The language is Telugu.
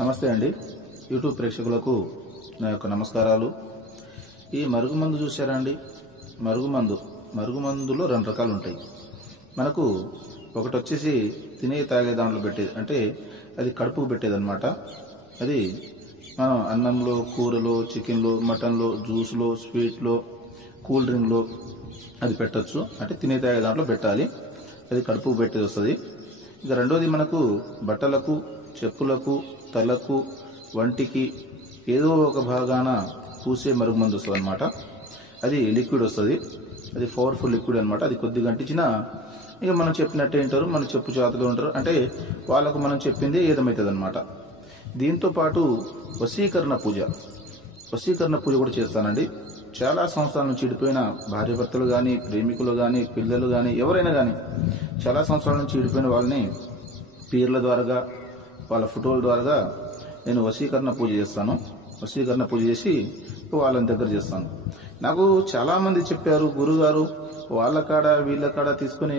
నమస్తే అండి. యూట్యూబ్ ప్రేక్షకులకు నా యొక్క నమస్కారాలు. ఈ మరుగుమందు చూసారా అండి? మరుగుమందులో రెండు రకాలు ఉంటాయి. మనకు ఒకటి వచ్చేసి తినే తాగే దాంట్లో పెట్టేది, అంటే అది కడుపుకు పెట్టేదన్నమాట. అది మనం అన్నంలో, కూరలో, చికెన్లో, మటన్లో, జ్యూస్లో, స్వీట్లో, కూల్ డ్రింక్లో అది పెట్టచ్చు. అంటే తినే తాగే దాంట్లో పెట్టాలి. అది కడుపుకు పెట్టేది వస్తుంది. ఇక రెండోది మనకు బట్టలకు, చెప్పులకు, తలకు, వంటికి ఏదో ఒక భాగాన పూసే మరుగుమందు వస్తుంది అనమాట. అది లిక్విడ్ వస్తుంది. అది పవర్ఫుల్ లిక్విడ్ అనమాట. అది కొద్దిగా అంటించినా ఇక మనం చెప్పినట్టే వింటారు, మన చెప్పు చేతులు ఉంటారు. అంటే వాళ్ళకు మనం చెప్పింది ఏదమవుతుంది అనమాట. దీంతో పాటు వశీకరణ పూజ కూడా చేస్తానండి. చాలా సంవత్సరాల నుంచి చెడిపోయిన భార్యాభర్తలు కానీ, ప్రేమికులు కానీ, పిల్లలు కానీ, ఎవరైనా కానీ చాలా సంవత్సరాల నుంచి చెడిపోయిన వాళ్ళని పీర్ల ద్వారా, వాళ్ళ ఫోటోల ద్వారా నేను వశీకరణ పూజ చేస్తాను. వశీకరణ పూజ చేసి వాళ్ళని దగ్గర చేస్తాను. నాకు చాలా మంది చెప్పారు, గురుగారు వాళ్ళ కాడ వీళ్ళ కాడ తీసుకుని